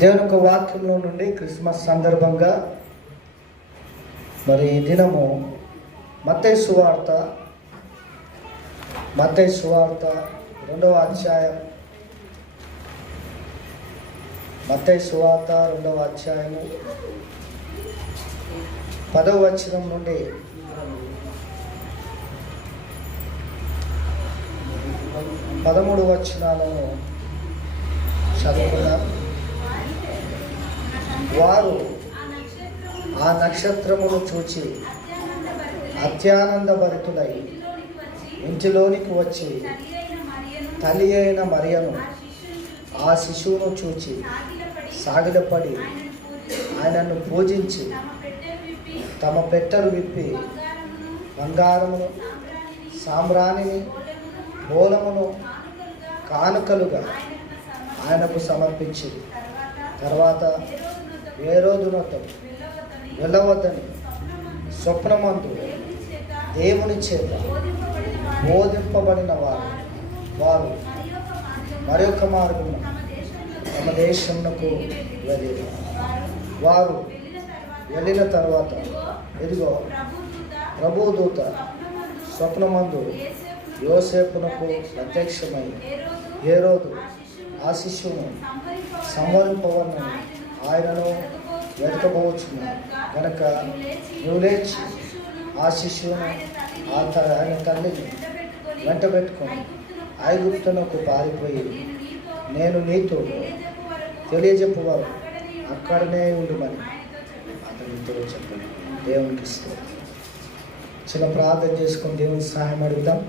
దేవుని యొక్క వాక్యంలో నుండి క్రిస్మస్ సందర్భంగా మరి ఈ దినము మత్తయి సువార్త 2వ అధ్యాయం, మత్తయి సువార్త 2వ అధ్యాయము 10వ వచనం నుండి 13 వచనాలను చదువుకున్నాం. వారు ఆ నక్షత్రమును చూచి అత్యానంద భరితులై ఇంటిలోనికి వచ్చి తల్లి అయిన మరియను ఆ శిశువును చూచి సాగిలపడి ఆయనను పూజించి తమ పెట్టెలు విప్పి బంగారమును సాంబ్రాణిని బోలమును కానుకలుగా ఆయనకు సమర్పించి తర్వాత హేరోదునొద్ద వెళ్ళవద్దని స్వప్నమందు దేవుని చేత బోధింపబడిన వారు మరొక మార్గము తమ దేశమునకు వెళ్ళారు. వారు వెళ్ళిన తర్వాత ఇదిగో ప్రభుదూత స్వప్నమందు యోసేపునకు ప్రత్యక్షమై హేరోదు ఆ శిశువును సంహరింపవన్నని ఆయనను వెతకబోచున్నాడు కనుక నువ్వు లేచి ఆ శిశువును ఆయన తల్లిని వెంట పెట్టుకొని ఐగుప్తునకు పారిపోయి నేను నీతో తెలియజెప్పువారు అక్కడనే ఉండుమని అతనితో చెప్పాను. దేవునికి ఇష్టం. చిన్న ప్రార్థన చేసుకొని దేవుని సహాయం అడుగుదాం.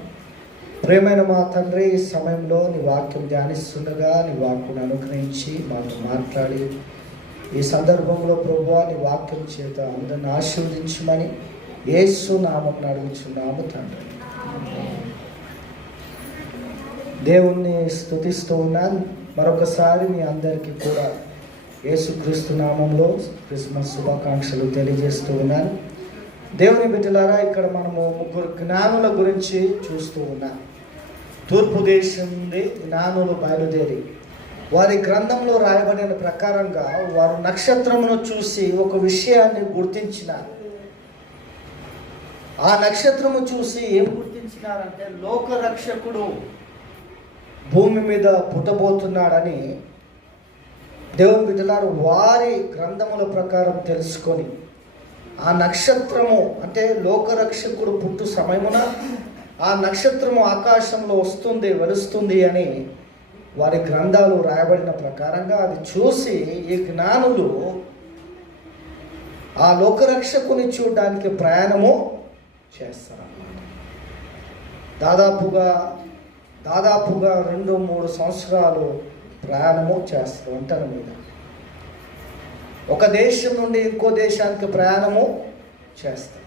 ప్రియమైన మా తండ్రి, ఈ సమయంలో నీ వాక్యం ధ్యానిస్తుండగా నీ వాక్యం అనుగ్రహించి మాతో మాట్లాడి ఈ సందర్భంలో ప్రభువా నీ వాక్యం చేత అందరిని ఆశీర్వదించమని యేసు నామమున అడుగుచున్నాము తండ్రి. దేవుణ్ణి స్తుతిస్తూ ఉన్నాను. మరొకసారి మీ అందరికీ కూడా యేసుక్రీస్తు నామంలో క్రిస్మస్ శుభాకాంక్షలు తెలియజేస్తూ ఉన్నాను. దేవుని బిడ్డలారా, ఇక్కడ మనము 3 జ్ఞానుల గురించి చూస్తూ ఉన్నాం. తూర్పు దేశం నుండి జ్ఞానులు బయలుదేరి వారి గ్రంథంలో రాయబడిన ప్రకారంగా వారు నక్షత్రమును చూసి ఒక విషయాన్ని గుర్తించినారు. ఆ నక్షత్రము చూసి ఏం గుర్తించినారంటే లోకరక్షకుడు భూమి మీద పుట్టబోతున్నాడని దేవుని బిడ్డలారు వారి గ్రంథముల ప్రకారం తెలుసుకొని ఆ నక్షత్రము అంటే లోకరక్షకుడు పుట్టు సమయమున ఆ నక్షత్రము ఆకాశంలో వస్తుంది వెలుస్తుంది అని వారి గ్రంథాలు రాయబడిన ప్రకారంగా అది చూసి ఈ జ్ఞానులు ఆ లోకరక్షకుని చూడడానికి ప్రయాణము చేస్తారన్నమాట. దాదాపుగా 2-3 సంవత్సరాలు ప్రయాణము చేస్తారు ఒంటరి మీద. ఒక దేశం నుండి ఇంకో దేశానికి ప్రయాణము చేస్తారు.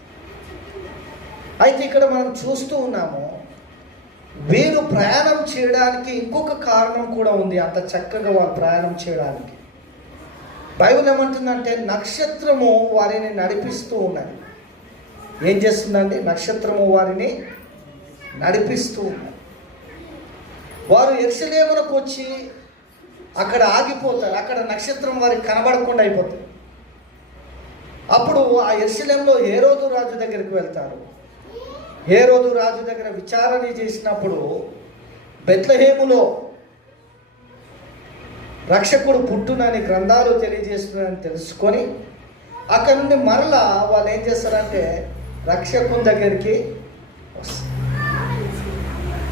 అయితే ఇక్కడ మనం చూస్తూ ఉన్నాము, వీరు ప్రయాణం చేయడానికి ఇంకొక కారణం కూడా ఉంది. అంత చక్కగా వారు ప్రయాణం చేయడానికి బైబిల్ ఏమంటుందంటే నక్షత్రము వారిని నడిపిస్తూ ఉన్నది. ఏం చేస్తుందండి? నక్షత్రము వారిని నడిపిస్తూ ఉన్నది. వారు యెరూషలేమునకు వచ్చి అక్కడ ఆగిపోతారు. అక్కడ నక్షత్రం వారికి కనబడకుండా అయిపోతుంది. అప్పుడు ఆ యెరూషలేములో హేరోదు రాజు దగ్గరికి వెళ్తారు. హేరోదు రాజు దగ్గర విచారణ చేసినప్పుడు బెత్లెహేములో రక్షకుడు పుట్టునని గ్రంథాలు తెలియజేస్తున్నారని తెలుసుకొని అక్కడ నుండి మరలా వాళ్ళు ఏం చేస్తారంటే రక్షకుని దగ్గరికి వస్తారు.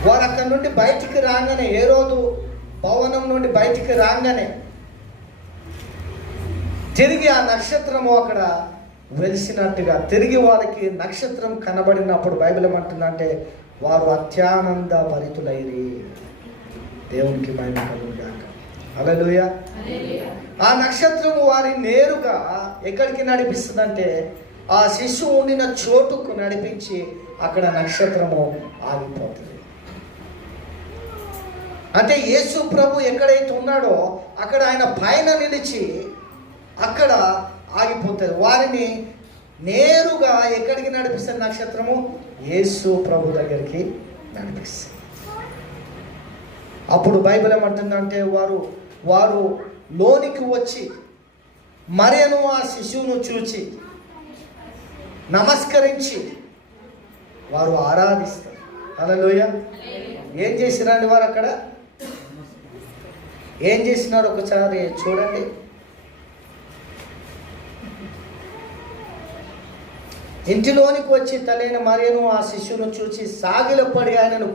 వారు అక్కడి నుండి బయటికి రాగానే, హేరోదు భవనం నుండి బయటికి రాగానే తిరిగి ఆ నక్షత్రము అక్కడ వెలిసినట్టుగా తిరిగి వారికి నక్షత్రం కనబడినప్పుడు బైబిల్ ఏమంటుందంటే వారు అత్యానంద భరితులైరి. దేవునికి మహిమ కలుగుగాక. హల్లెలూయా. ఆ నక్షత్రము వారి నేరుగా ఎక్కడికి నడిపిస్తుందంటే ఆ శిశువు ఉండిన చోటుకు నడిపించి అక్కడ నక్షత్రము ఆగిపోతుంది. అంటే యేసు ప్రభు ఎక్కడైతే ఉన్నాడో అక్కడ ఆయన పైన నిలిచి అక్కడ ఆగిపోతుంది. వారిని నేరుగా ఎక్కడికి నడిపిస్తుంది నక్షత్రము? యేసు ప్రభు దగ్గరికి నడిపిస్తుంది. అప్పుడు బైబిల్ ఏమంటుందంటే వారు లోనికి వచ్చి మరియను ఆ శిశువును చూచి నమస్కరించి వారు ఆరాధిస్తారు. హల్లెలూయా. ఏం చేసినారండి వారు అక్కడ? ఏం చేసినారు ఒకసారి చూడండి. ఇంటిలోనికి వచ్చి తలైన మరియను ఆ శిశువును చూచి సాగిలపడి ఆయనను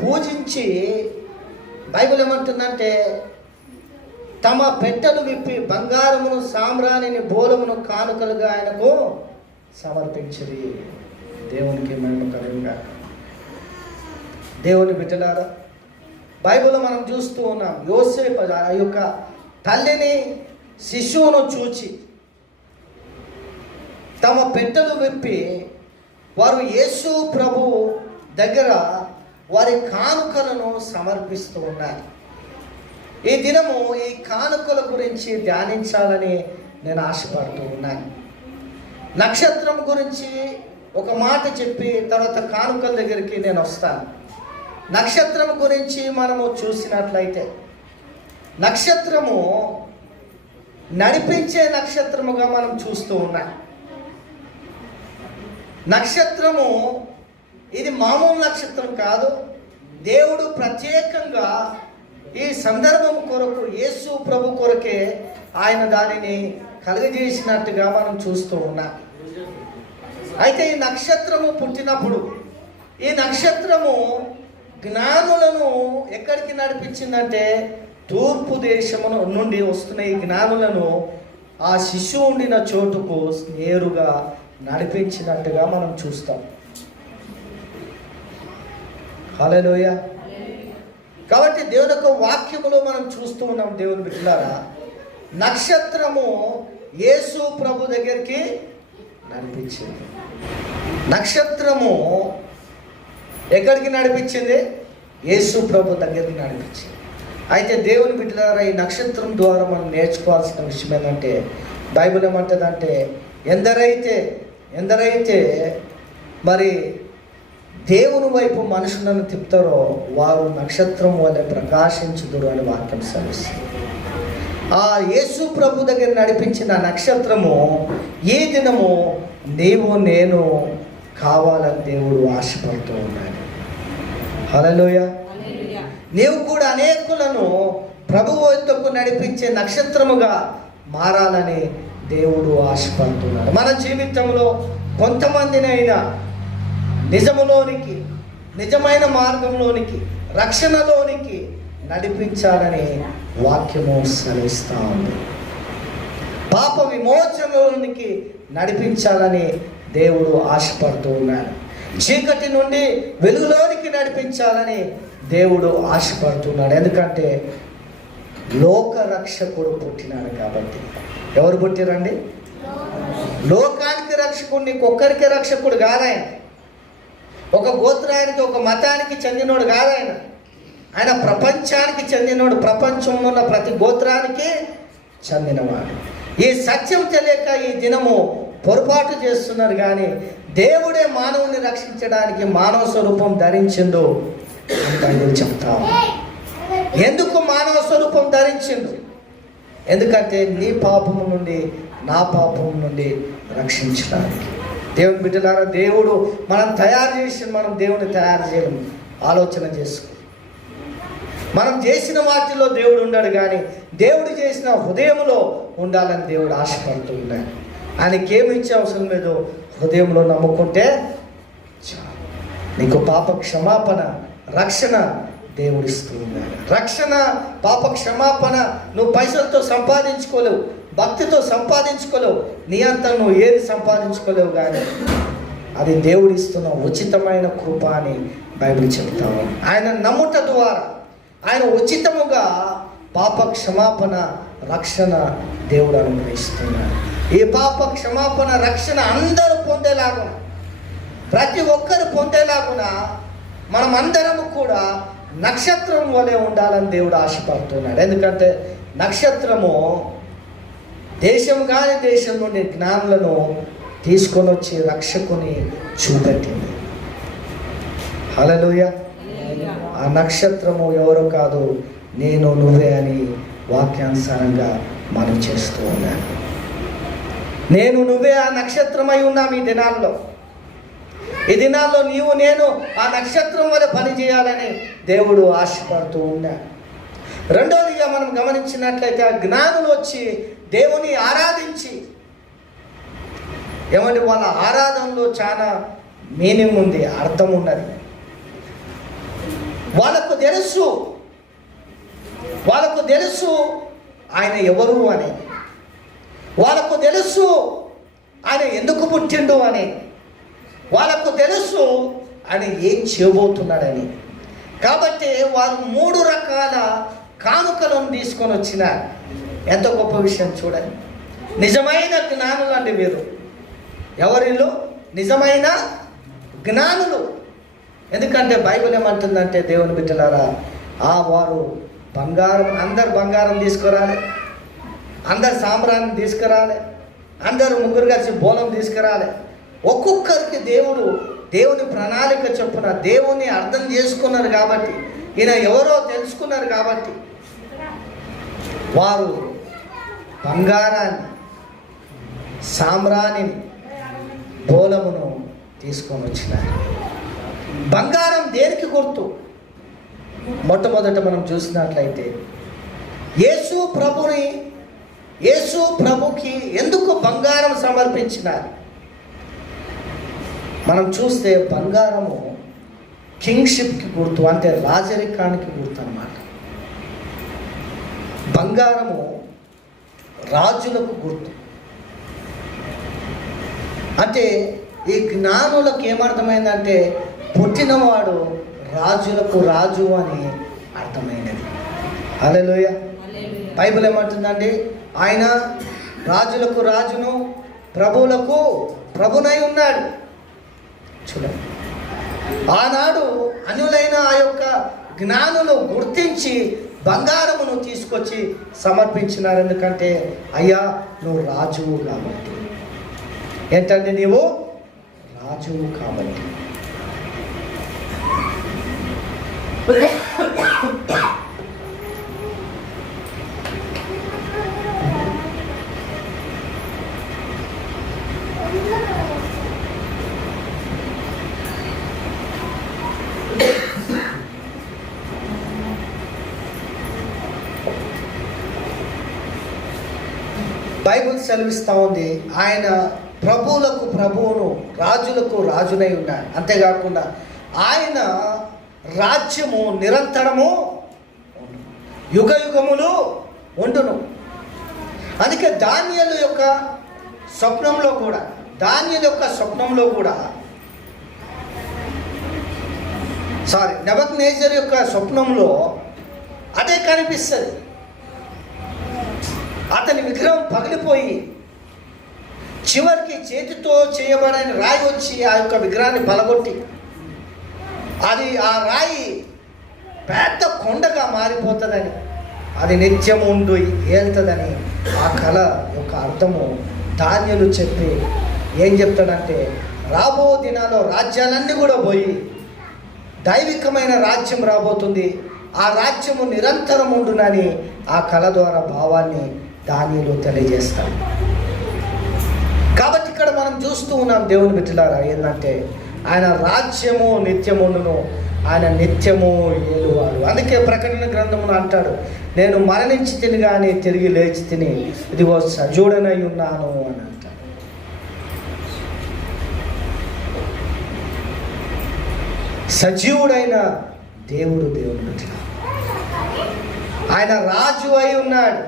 పూజించి బైబిల్ ఏమంటుందంటే తమ పెట్టెలు విప్పి బంగారమును సామ్రాణిని బోలమును కానుకలుగా ఆయనకు సమర్పించిరి. దేవునికి మహిమ కలుగుగాక. దేవుని బిడ్డలారా, బైబిల్లో మనం చూస్తూ ఉన్నాం, యోసేపు ఆ యొక్క తల్లిని శిశువును చూచి తమ పెట్టెలు విప్పి వారు యేసు ప్రభు దగ్గర వారి కానుకలను సమర్పిస్తూ ఉన్నారు. ఈ దినము ఈ కానుకల గురించి ధ్యానించాలని నేను ఆశపడుతూ ఉన్నాను. నక్షత్రం గురించి ఒక మాట చెప్పి తర్వాత కానుకల దగ్గరికి నేను వస్తాను. నక్షత్రం గురించి మనము చూసినట్లయితే నక్షత్రము నడిపించే నక్షత్రముగా మనం చూస్తూ ఉన్నాం. నక్షత్రము ఇది మామూలు నక్షత్రం కాదు. దేవుడు ప్రత్యేకంగా ఈ సందర్భం కొరకు యేసు ప్రభు కొరకే ఆయన దానిని కలుగజేసినట్టుగా మనం చూస్తూ ఉన్నాం. అయితే ఈ నక్షత్రము పుట్టినప్పుడు ఈ నక్షత్రము జ్ఞానులను ఎక్కడికి నడిపించిందంటే తూర్పు దేశము నుండి వస్తున్న ఈ జ్ఞానులను ఆ శిశువు ఉండిన చోటుకు నేరుగా నడిపించినట్టుగా మనం చూస్తాం. హల్లెలూయా. కాబట్టి దేవుని యొక్క వాక్యములో మనం చూస్తూ ఉన్నాం. దేవుని బిడ్డలారా, నక్షత్రము యేసు ప్రభు దగ్గరికి నడిపించింది. నక్షత్రము ఎక్కడికి నడిపించింది? యేసు ప్రభు దగ్గరికి నడిపించింది. అయితే దేవుని బిడ్డలారా, ఈ నక్షత్రం ద్వారా మనం నేర్చుకోవాల్సిన విషయం ఏంటంటే బైబిల్ ఏమంటుందంటే ఎందరైతే మరి దేవుని వైపు మనుషులను తిప్పుతారో వారు నక్షత్రం వలె ప్రకాశించుదురు అని వాక్యం సెలవిస్తుంది. ఆ యేసు ప్రభు దగ్గర నడిపించిన నక్షత్రము ఈ దినము నీవు నేను కావాలని దేవుడు ఆశపడుతూ ఉన్నాడు. హల్లెలూయా. నీవు కూడా అనేకులను ప్రభువు వద్దకు నడిపించే నక్షత్రముగా మారాలని దేవుడు ఆశపడుతున్నాడు. మన జీవితంలో కొంతమందినైనా నిజములోనికి, నిజమైన మార్గంలోనికి, రక్షణలోనికి నడిపించాలని వాక్యము సెలవిస్తూ ఉంది. పాప విమోచనలోనికి నడిపించాలని దేవుడు ఆశపడుతూ ఉన్నాడు. చీకటి నుండి వెలుగులోనికి నడిపించాలని దేవుడు ఆశపడుతున్నాడు. ఎందుకంటే లోక రక్షకుడు పుట్టినాడు కాబట్టి. ఎవరు పుట్టిరండి? లోకానికి రక్షకుడు. నీకు ఒక్కరికి రక్షకుడు కాదాయన. ఒక గోత్రానికి, ఒక మతానికి చెందినోడు కాదాయన. ఆయన ప్రపంచానికి చెందినోడు. ప్రపంచంలో ఉన్న ప్రతి గోత్రానికి చెందినవాడు. ఈ సత్యం తెలియక ఈ దినము పొరపాటు చేస్తున్నారు. కానీ దేవుడే మానవుని రక్షించడానికి మానవ స్వరూపం ధరించిండు అని బైబిల్ చెప్తాం. ఎందుకు మానవ స్వరూపం ధరించిండు? ఎందుకంటే నీ పాపము నుండి, నా పాపం నుండి రక్షించడానికి. దేవుని బిడ్డలారా, దేవుడు మనం తయారు చేసి మనం దేవుని తయారు చేయడం ఆలోచన చేసుకో. మనం చేసిన వాటిలో దేవుడు ఉన్నాడు, కానీ దేవుడు చేసిన హృదయంలో ఉండాలని దేవుడు ఆశపడుతూ ఉన్నాడు. ఆయనకి ఏమి ఇచ్చే అవసరం లేదు. హృదయంలో నమ్ముకుంటే నీకు పాప క్షమాపణ, రక్షణ దేవుడిస్తూ ఉన్నాడు. రక్షణ, పాప క్షమాపణ నువ్వు పైసలతో సంపాదించుకోలేవు, భక్తితో సంపాదించుకోలేవు, నీ అంతా నువ్వు ఏది సంపాదించుకోలేవు. కానీ అది దేవుడిస్తున్న ఉచితమైన కృప అని బైబిల్ చెప్తాము. ఆయన నమ్ముట ద్వారా ఆయన ఉచితముగా పాప క్షమాపణ, రక్షణ దేవుడు అనుగ్రహిస్తున్నాడు. ఈ పాప క్షమాపణ, రక్షణ అందరూ పొందేలాగున, ప్రతి ఒక్కరు పొందేలాగున మనం అందరము కూడా నక్షత్రం వలె ఉండాలని దేవుడు ఆశపడుతున్నాడు. ఎందుకంటే నక్షత్రము దేశం కాని దేశం నుండి జ్ఞానులను తీసుకొని వచ్చి రక్షకుని చూపెట్టింది. హల్లెలూయా. ఆ నక్షత్రము ఎవరో కాదు, నేను నువ్వే అని వాక్యానుసారంగా మనం చేస్తూ ఉన్నాను. నేను నువ్వే ఆ నక్షత్రమై ఉన్నాం. ఈ దినాల్లో నీవు నేను ఆ నక్షత్రం వల్ల పని చేయాలని దేవుడు ఆశపడుతూ ఉన్నాడు. రెండోదిగా మనం గమనించినట్లయితే ఆ జ్ఞానులు వచ్చి దేవుని ఆరాధించి, ఏమంటే వాళ్ళ ఆరాధనలో చాలా మీనింగ్ ఉంది, అర్థం ఉన్నది. వాళ్ళకు తెలుసు ఆయన ఎవరు అని, వాళ్ళకు తెలుసు ఆయన ఎందుకు పుట్టిండు అని, వాళ్ళకు తెలుసు ఆయన ఏం చేయబోతున్నాడని. కాబట్టి వారు 3 రకాల కానుకలను తీసుకొని వచ్చినారు. ఎంత గొప్ప విషయం చూడండి. నిజమైన జ్ఞానులు అండి వీరు. ఎవరిలో నిజమైన జ్ఞానులు. ఎందుకంటే బైబిల్ ఏమంటుందంటే, దేవుని బిడ్డలారా, వారు అందరు బంగారం తీసుకురాలి, అందరు సాంబ్రాన్ని తీసుకురాలి, అందరూ ముగ్గురు కలిసి బోనం తీసుకురాలి. ఒక్కొక్కరికి దేవుని ప్రణాళిక చొప్పున దేవుని అర్థం చేసుకున్నారు కాబట్టి, ఈయన ఎవరో తెలుసుకున్నారు కాబట్టి వారు బంగారాన్ని, సాంబ్రాణిని, బోలమును తీసుకొని వచ్చినారు. బంగారం దేనికి గుర్తు? మొట్టమొదట మనం చూసినట్లయితే యేసు ప్రభుకి ఎందుకు బంగారం సమర్పించినారు? మనం చూస్తే బంగారము కింగ్షిప్కి గుర్తు, అంటే రాజరికానికి గుర్తు అన్నమాట. బంగారము రాజులకు గుర్తు. అంటే ఈ జ్ఞానులకు ఏమర్థమైందంటే, పుట్టినవాడు రాజులకు రాజు అని అర్థమైనది. హల్లెలూయా. బైబిల్ ఏమంటుందండి? ఆయన రాజులకు రాజును, ప్రభువులకు ప్రభునై ఉన్నాడు. చూడండి, ఆనాడు అన్యులైన ఆ యొక్క జ్ఞానులు గుర్తించి బంగారమును తీసుకొచ్చి సమర్పించినారు. ఎందుకంటే, అయ్యా నువ్వు రాజువు కాబట్టి. ఏంటంటే, నీవు రాజువు కాబట్టి. బైబిల్ సెలవిస్తూ ఉంది, ఆయన ప్రభువులకు ప్రభువును, రాజులకు రాజునై ఉన్నాడు. అంతేకాకుండా ఆయన రాజ్యము నిరంతరము యుగ యుగములు ఉండును. అందుకే దానియేలు యొక్క స్వప్నంలో కూడా నెబుకద్నెజర్ యొక్క స్వప్నంలో అదే కనిపిస్తుంది. అతని విగ్రహం పగిలిపోయి చివరికి చేతితో చేయబడని రాయి వచ్చి ఆ యొక్క విగ్రహాన్ని పలగొట్టి, ఆ రాయి పెద్ద కొండగా మారిపోతుందని, అది నిత్యము ఉండు ఏళ్తుందని ఆ కళ యొక్క అర్థము దానియేలు చెప్పి ఏం చెప్తాడంటే, రాబో దినాల్లో రాజ్యాలన్నీ కూడా పోయి దైవికమైన రాజ్యం రాబోతుంది, ఆ రాజ్యము నిరంతరం ఉండునని ఆ కళ ద్వారా భావాన్ని దానియేలు తెలియజేస్తాడు. కాబట్టి ఇక్కడ మనం చూస్తూ ఉన్నాం దేవుని బిడ్డలారా, ఏంటంటే ఆయన రాజ్యము నిత్యముండును, ఆయన నిత్యము ఏలువాడు. అందుకే ప్రకటన గ్రంథమును అంటాడు, నేను మరణించి తిని కానీ తిరిగి లేచి తిని ఇదిగో సజీవుడనై ఉన్నాను అని అంటాడు. సజీవుడైన దేవుడు దేవుని బిడ్డ, ఆయన రాజు అయి ఉన్నాడు.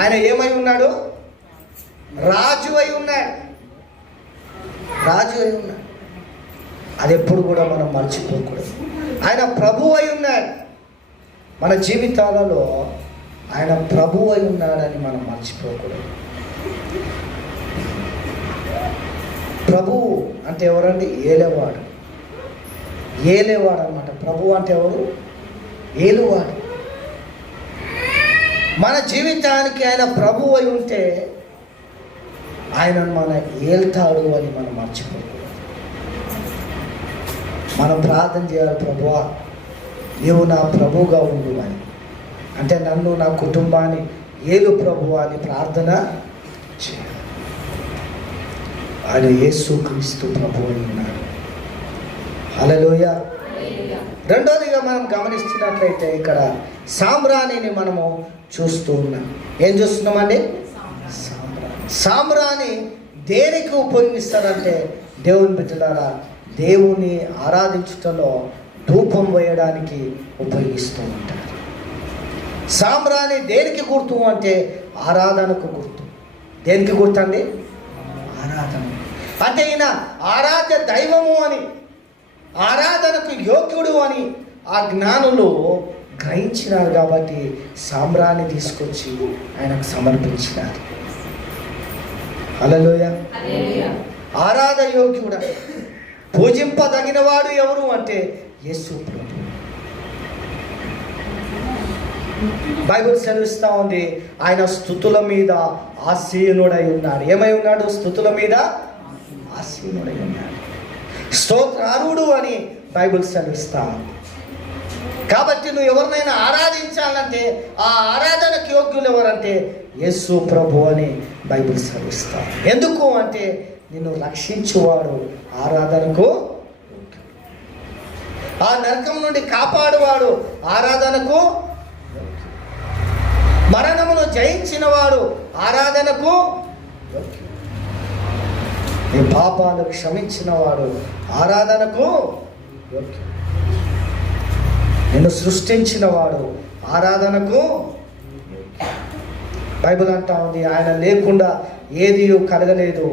ఆయన ఏమై ఉన్నాడు? రాజు అయి ఉన్నాడు. అది ఎప్పుడు కూడా మనం మర్చిపోకూడదు. ఆయన ప్రభు అయి ఉన్నాడు. మన జీవితాలలో ఆయన ప్రభు అయి ఉన్నాడని మనం మర్చిపోకూడదు. ప్రభువు అంటే ఎవరండి? ఏలేవాడు అన్నమాట. ప్రభు అంటే ఎవరు? ఏలువాడు. మన జీవితానికి ఆయన ప్రభు అయి ఉంటే ఆయన మన ఏల్తాడు అని మనం మర్చిపోకూడదు. మనం ప్రార్థన చేయాలి, ప్రభువా నీవు నా ప్రభువుగా ఉండు అని. అంటే నన్ను, నా కుటుంబాన్ని ఏలు ప్రభువా అని ప్రార్థన చేయాలి. ఆయన యేసుక్రీస్తు ప్రభువు అని ఉన్నాడు. హల్లెలూయా. రెండోదిగా మనం గమనిస్తున్నట్లయితే ఇక్కడ సాంబ్రాణిని మనము చూస్తూ ఉన్నాం. ఏం చూస్తున్నామండి? సాంబ్రాణి దేనికి ఉపయోగిస్తారంటే, దేవుని బిడ్డలారా, దేవుని ఆరాధించుటలో ధూపం వేయడానికి ఉపయోగిస్తూ ఉంటారు. సాంబ్రాణి దేనికి గుర్తు అంటే ఆరాధనకు గుర్తు. దేనికి గుర్తు అండి? ఆరాధన. అంటే ఈయన ఆరాధ్య దైవము అని, ఆరాధనకు యోగ్యుడు అని ఆ జ్ఞానులు గ్రహించినారు కాబట్టి సాంబ్రాణి తీసుకొచ్చి ఆయనకు సమర్పించినారు. హల్లెలూయా. ఆరాధ యోగ్యుడు, పూజింపదగిన వాడు ఎవరు అంటే యేసు ప్రభు. బైబిల్ సెలవిస్తూ ఉంది, ఆయన స్తుతుల మీద ఆసీనుడై ఉన్నాడు. ఏమై ఉన్నాడు? స్తుతుల మీద ఆసీనుడై ఉన్నాడు. స్తోత్రారుడు అని బైబిల్ సెలవిస్తా ఉంది. కాబట్టి నువ్వు ఎవరినైనా ఆరాధించాలంటే ఆ ఆరాధనకు యోగ్యులు ఎవరంటే యేసు ప్రభు అని బైబిల్ సెలవిస్తా. ఎందుకు అంటే నిన్ను రక్షించువాడు ఆరాధనకు, ఆ నరకం నుండి కాపాడువాడు ఆరాధనకు, మరణమును జయించిన వాడు ఆరాధనకు, నీ పాపాలు క్షమించిన వాడు ఆరాధనకు, నిన్ను సృష్టించిన వాడు ఆరాధనకు. బైబిల్ అంటా ఉంది, ఆయన లేకుండా ఏది కలగలేదు,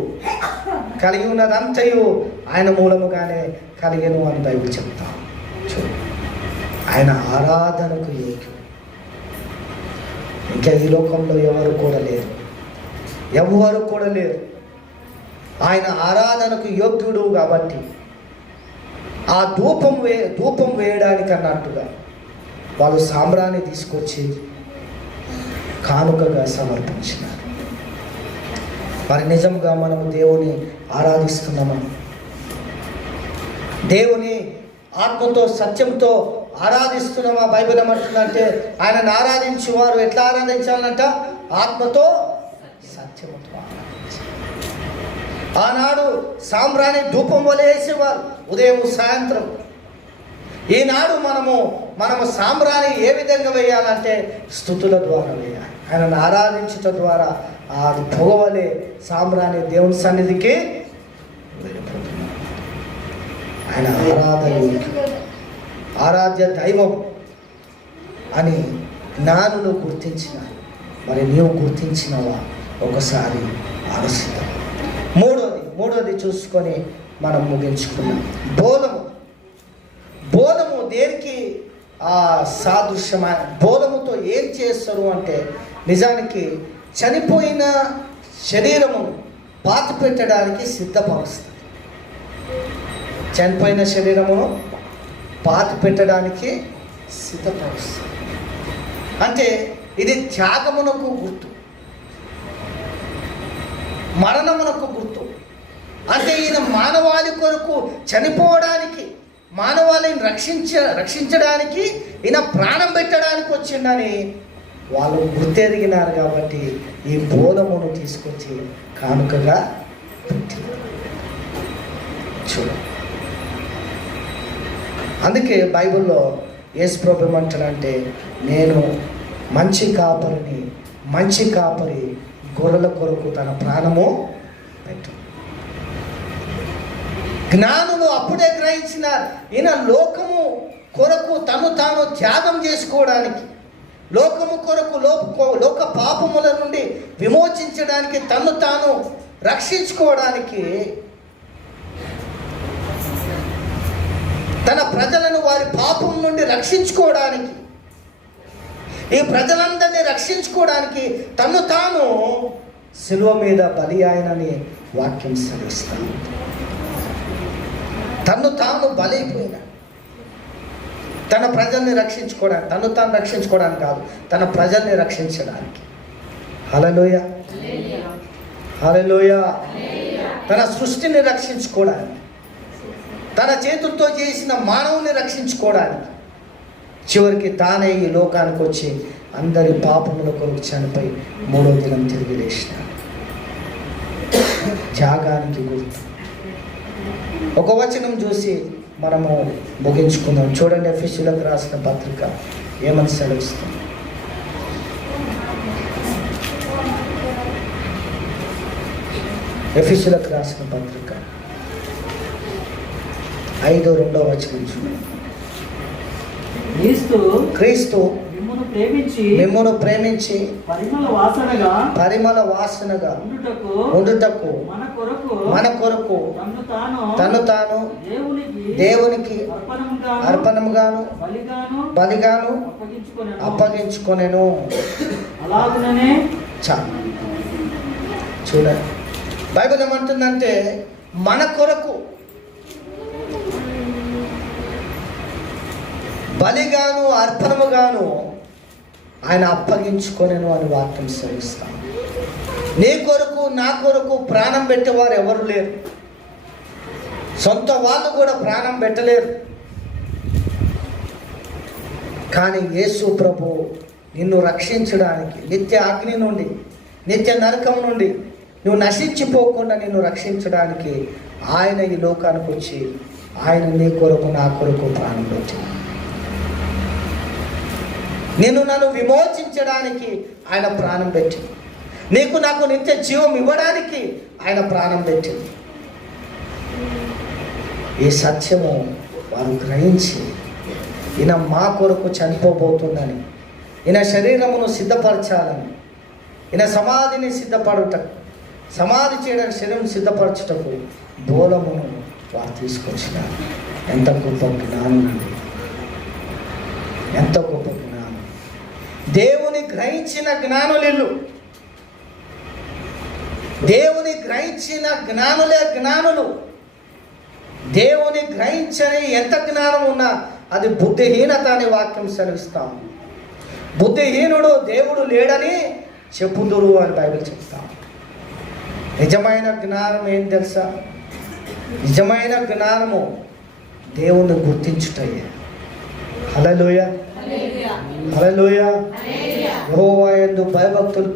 కలిగి ఉన్నదంతయు ఆయన మూలముగానే కలిగెను అని బైబిల్ చెప్తా. ఆయన ఆరాధనకు యోగ్యుడు. ఇంకా ఈ లోకంలో ఎవరు కూడా లేరు, ఎవరు కూడా లేరు. ఆయన ఆరాధనకు యోగ్యుడు కాబట్టి ఆ ధూపం వేయడానికి అన్నట్టుగా వాళ్ళు సాంబ్రాన్ని తీసుకొచ్చి కానుకగా సమర్పించినారు. మరి నిజంగా మనము దేవుని ఆరాధిస్తున్నామని, దేవుని ఆత్మతో సత్యంతో ఆరాధిస్తున్నామా? బైబిల్ ఏమంటుందంటే ఆయనను ఆరాధించి వారు ఎట్లా ఆరాధించాలంట? ఆత్మతో సత్యముతో ఆరాధించాలి. ఆనాడు సాంబ్రాణి ధూపం వలె వేసేవారు ఉదయం సాయంత్రం. ఈనాడు మనము సాంబ్రాణి ఏ విధంగా వేయాలంటే స్తుతుల ద్వారా వేయాలి. ఆయనను ఆరాధించటం ద్వారా అది పొగవలే సాంబ్రాణి దేవుని సన్నిధికి వెళ్ళిపోతుంది. ఆయన ఆరాధ్య దైవం అని జ్ఞానులు గుర్తించినారు. మరి నీవు గుర్తించినవా? ఒకసారి ఆలోచిద్దాం. మూడోది చూసుకొని మనం ముగించుకున్నాం. బోధము దేనికి సాదృశ్యమైన? బోధముతో ఏం చేస్తారు అంటే నిజానికి చనిపోయిన శరీరము పాతి పెట్టడానికి సిద్ధపరుస్తుంది. చనిపోయిన శరీరమును పాతి పెట్టడానికి సిద్ధపరుస్తుంది. అంటే ఇది త్యాగమునకు గుర్తు, మరణమునకు గుర్తు. అంటే ఈయన మానవాళి కొరకు చనిపోవడానికి, మానవాళిని రక్షించడానికి ఈయన ప్రాణం పెట్టడానికి వచ్చిందని వాళ్ళు గుర్తెరిగినారు. కాబట్టి ఈ బోధమును తీసుకొచ్చి కానుకగా పెట్టారు. చూడండి, అందుకే బైబిల్లో యేసు ప్రభు ఏమంటాడంటే, నేను మంచి కాపరి గొర్రెల కొరకు తన ప్రాణము పెట్టు. జ్ఞానులు అప్పుడే గ్రహించినారు, ఈయన లోకము కొరకు తను తాను త్యాగం చేసుకోవడానికి, లోకము కొరకు లోక పాపముల నుండి విమోచించడానికి, తను తాను రక్షించుకోవడానికి, తన ప్రజలను వారి పాపం నుండి రక్షించుకోవడానికి, ఈ ప్రజలందరినీ రక్షించుకోవడానికి తను తాను శిలువ మీద బలి ఆయనని వాక్యం సెలవిస్తాను. తను తాను బలైపోయిన తన ప్రజల్ని రక్షించుకోవడానికి, తను తాను రక్షించుకోవడానికి కాదు, తన ప్రజల్ని రక్షించడానికి. హల్లెలూయా, హల్లెలూయా. తన సృష్టిని రక్షించుకోవడానికి, తన చేతులతో చేసిన మానవుని రక్షించుకోవడానికి, చివరికి తానే ఈ లోకానికి వచ్చి అందరి పాపముల కొరకు చనిపోయి 3వ దినం తిరిగి లేచినాడు. త్యాగానికి గుర్తు. ఒక వచనం చూసి మనము ముగించుకుందాం. చూడండి, ఎఫెసీయులకు రాసిన పత్రిక ఏమని సెలవిస్తుంది. ఎఫెసీయులకు రాసిన పత్రిక 5:2 వచనం చూడండి. క్రీస్తు మిమ్మును ప్రేమించి పరిమళ వాసనగా ఉండుటకు మన కొరకు తను తాను దేవునికి అర్పణముగాను బలిగాను అప్పగించుకొనెను. చూడండి, బైబిల్ ఏమంటుందంటే మన కొరకు బలిగాను అర్పణముగాను ఆయన అప్పగించుకొనెను అని వాక్యం సెలవిస్తాం. నీ కొరకు నా కొరకు ప్రాణం పెట్టేవారు ఎవరు లేరు. సొంత వాళ్ళు కూడా ప్రాణం పెట్టలేరు. కానీ యేసు ప్రభు నిన్ను రక్షించడానికి, నిత్య అగ్ని నుండి, నిత్య నరకం నుండి నువ్వు నశించిపోకుండా నిన్ను రక్షించడానికి ఆయన ఈ లోకానికి వచ్చి ఆయన నీ కొరకు నా కొరకు ప్రాణం పెట్టింది. నన్ను విమోచించడానికి ఆయన ప్రాణం పెట్టింది. నీకు నాకు నిత్య జీవం ఇవ్వడానికి ఆయన ప్రాణం పెట్టింది. ఈ సత్యము వారు గ్రహించి ఈయన మా కొరకు చనిపోబోతుందని, ఈయన శరీరమును సిద్ధపరచాలని, ఈయన సమాధిని సిద్ధపడుటకు, సమాధి చేయడానికి శరీరం సిద్ధపరచుటకు బోలమును వారు తీసుకొచ్చినారు. ఎంత గొప్ప జ్ఞానం అండి, ఎంత గొప్ప జ్ఞానం. దేవుని గ్రహించిన జ్ఞానులు, దేవుని గ్రహించిన జ్ఞానులే జ్ఞానులు. దేవుని గ్రహించని ఎంత జ్ఞానం ఉన్నా అది బుద్ధిహీనత అని వాక్యం సెలవిస్తాం. బుద్ధిహీనుడు దేవుడు లేడని చెప్పుదురు అని బైబిల్ చెప్తాం. నిజమైన జ్ఞానం ఏం తెలుసా? నిజమైన జ్ఞానము దేవుణ్ణి గుర్తించుటయ్యే. హల్లెలూయా, హల్లెలూయా. యెహోవా యందు భయభక్తులు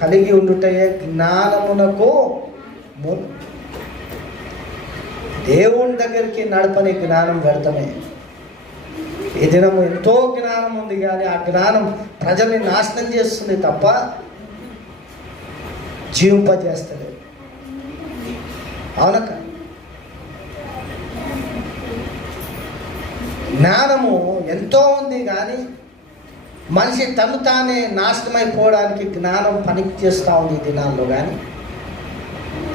కలిగి ఉండుటయే జ్ఞానమునకు. దేవుని దగ్గరికి నడపని జ్ఞానం వ్యర్థమే. ఈ దినము ఎంతో జ్ఞానం ఉంది, కానీ ఆ జ్ఞానం ప్రజల్ని నాశనం చేస్తుంది తప్ప జీవింపజేస్తలేదు. అవునక జ్ఞానము ఎంతో ఉంది, కానీ మనిషి తను తానే నాశనమైపోవడానికి జ్ఞానం పనికి చేస్తూ ఉంది ఈ దినాల్లో, కానీ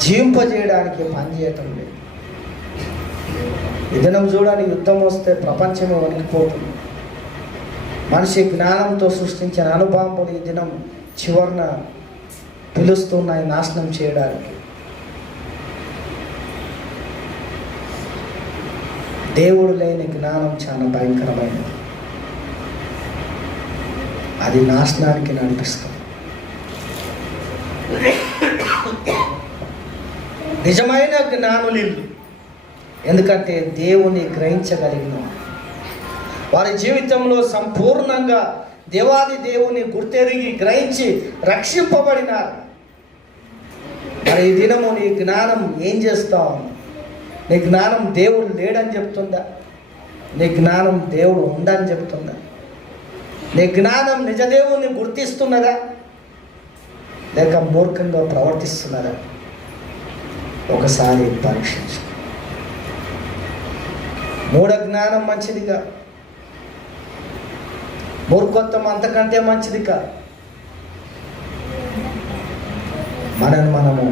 జీవింపజేయడానికి పనిచేయటం లేదు. ఈ దినం చూడాలి, యుద్ధం వస్తే ప్రపంచమే వణికిపోతుంది. మనిషి జ్ఞానంతో సృష్టించిన అణుబాంబులు ఈ దినం చివరన పిలుస్తున్నాయి నాశనం చేయడానికి. దేవుడు లేని జ్ఞానం చాలా భయంకరమైనది. అది నాశనానికి నడిపిస్తుంది. నిజమైన జ్ఞానులు, ఎందుకంటే దేవుని గ్రహించగలిగిన వారి జీవితంలో సంపూర్ణంగా దేవాది దేవుని గుర్తెరిగి గ్రహించి రక్షింపబడినారు. మరి ఈ దినము నీ జ్ఞానం ఏం చేస్తావు? నీ జ్ఞానం దేవుడు లేడని చెప్తుందా? నీ జ్ఞానం దేవుడు ఉందని చెప్తుందా? నీ జ్ఞానం నిజదేవుని గుర్తిస్తున్నదా, లేక మూర్ఖంగా ప్రవర్తిస్తున్నదా? ఒకసారి పరీక్షించు. మూఢ జ్ఞానం మంచిదిగా, మూర్ఖత్వం అంతకంటే మంచిదిగా. మనము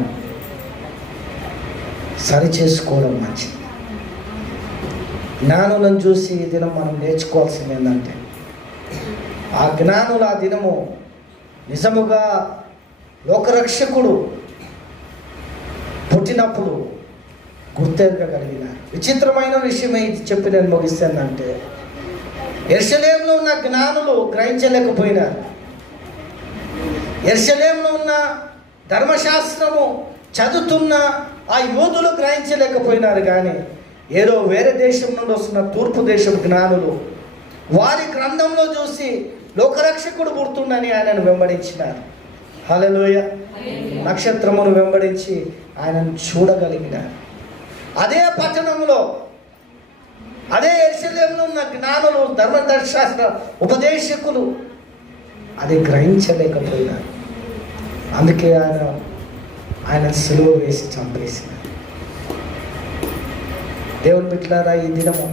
సరి చేసుకోవడం మంచిది. జ్ఞానులను చూసి ఈ దినం మనం నేర్చుకోవాల్సింది ఏంటంటే, ఆ జ్ఞానులు ఆ దినము నిజముగా లోకరక్షకుడు పుట్టినప్పుడు గుర్తెరగగలిగినారు. విచిత్రమైన విషయం ఇది చెప్పి నేను ముగిస్తానంటే, యెరూషలేములో ఉన్న జ్ఞానులు గ్రహించలేకపోయినారు. యెరూషలేములో ఉన్న ధర్మశాస్త్రము చదువుతున్న ఆ యోధులు గ్రహించలేకపోయినారు. కానీ ఏదో వేరే దేశం నుండి వస్తున్న తూర్పు దేశం జ్ఞానులు వారి గ్రంథంలో చూసి లోకరక్షకుడు పుడుతుండని ఆయనను వెంబడించినారు. హల్లెలూయా. నక్షత్రమును వెంబడించి ఆయనను చూడగలిగినారు. అదే పట్టణంలో, అదే యెరూషలేములో ఉన్న జ్ఞానులు, ధర్మశాస్త్ర ఉపదేశకులు అది గ్రహించలేకపోయినారు. అందుకే ఆయన సిలువ వేసి చంపేసినారు. దేవుని బిడ్డలారా, ఈ దినము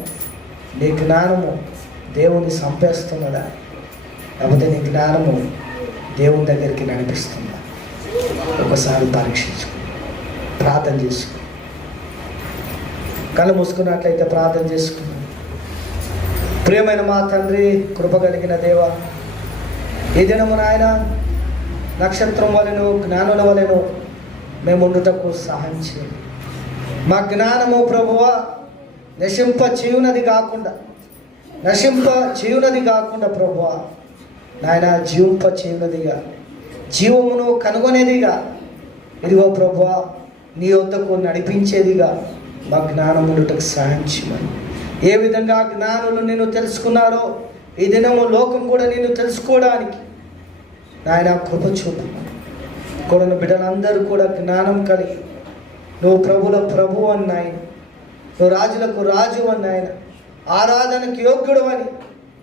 నీ జ్ఞానము దేవుని చంపేస్తున్నదా, లేకపోతే నీ జ్ఞానము దేవుని దగ్గరికి నడిపిస్తుందా? ఒకసారి పరీక్షించుకో, ప్రార్థన చేసుకో. కళ్ళు మూసుకున్నట్లయితే ప్రార్థన చేసుకున్నాం. ప్రియమైన మా తండ్రి, కృప కలిగిన దేవా, ఈ దినము నాయన నక్షత్రం వలెను, జ్ఞానుల వలెను మేము ఉండుటకు సహాయం చేయండి. మా జ్ఞానము ప్రభువా నశింప జీవునది కాకుండా ప్రభువా నాయన జీవింప జీవునదిగా, జీవమును కనుగొనేదిగా, ఇదిగో ప్రభువా నీ వద్దకు నడిపించేదిగా మా జ్ఞానం ఉండుటకు సహాయం చేయమని. ఏ విధంగా జ్ఞానులు నిన్ను తెలుసుకున్నారో ఈ దినము లోకం కూడా నిన్ను తెలుసుకోవడానికి నాయన కృప చూపమని. కూడిన బిడ్డలందరూ కూడా జ్ఞానం కలిగి నువ్వు ప్రభుల ప్రభు అన్నాయన, నువ్వు రాజులకు రాజు అన్నాయన, ఆరాధనకు యోగ్యుడు అని,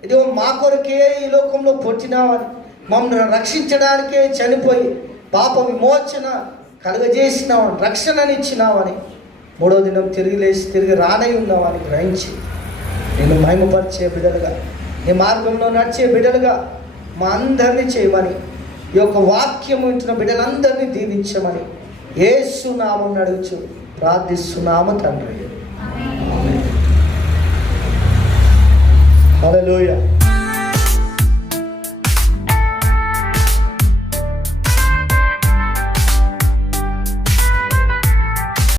ఇదిగో మా కొరకే ఈ లోకంలో పుట్టినావని, మమ్మల్ని రక్షించడానికే చనిపోయి పాప విమోచన కలుగజేసినావని, రక్షణనిచ్చినావని, మూడో దినం తిరిగి లేచి తిరిగి రానై ఉన్నావని గ్రహించి నేను మహిమపరిచే బిడ్డలుగా, నీ మార్గంలో నడిచే బిడ్డలుగా మా అందరినీ చేయమని, ఈ యొక్క వాక్యం వింటున్న బిడ్డలందరినీ దీవించమని యేసు నామం అడుగుచు ప్రార్థిస్తున్నాము తండ్రి. హల్లెలూయా.